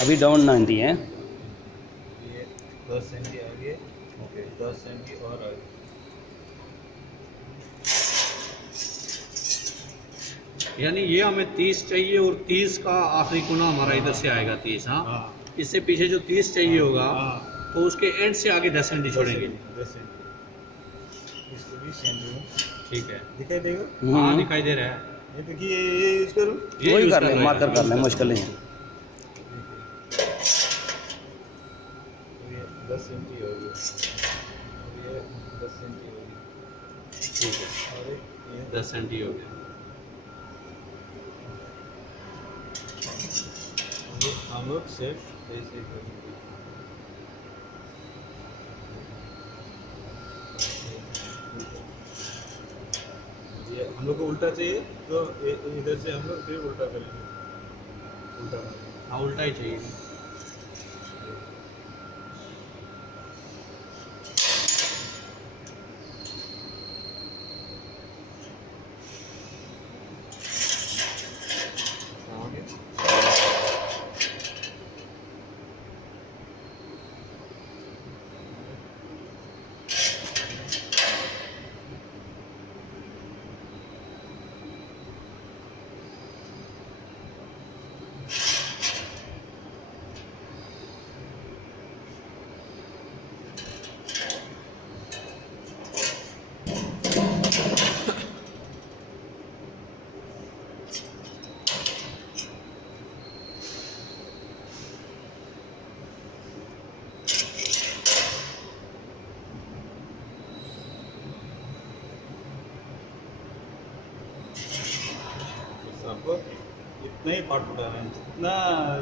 अभी डाउन 90 है। ये 10 सेंटी आगे, ओके 10 सेंटी और आगे। यानी ये हमें 30 चाहिए और 30 का आखिरी कोना हमारा इधर से आएगा 30। हाँ, इससे पीछे जो 30 चाहिए होगा तो उसके एंड से आगे 10 सेंटी छोड़ेंगे। 10 सेंटी इसको भी सेंटी में ठीक है, दिखाई देगा। हाँ दिखाई दे रहा है। ये देखिए ये यूज करूँ, ये वही यूज कर ले, रहे हैं। मार्कर कर ले, मुश्किल नहीं है। ये 10 सेंटी हो गया, ये 10 सेंटी हो गई, ठीक है, और ये 10 सेंटी हो गया। ये हम लोग सेट ऐसे करेंगे। ये हम लोग को उल्टा चाहिए तो इधर से हम लोग फिर उल्टा करेंगे, उल्टा करेंगे। हाँ उल्टा ही चाहिए। आगे आपको इतना ही पार्ट उठाना है, जितना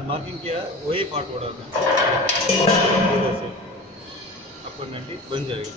मार्किंग किया वही पार्ट उठाना है, इधर से आपको नटी बन जाएगी।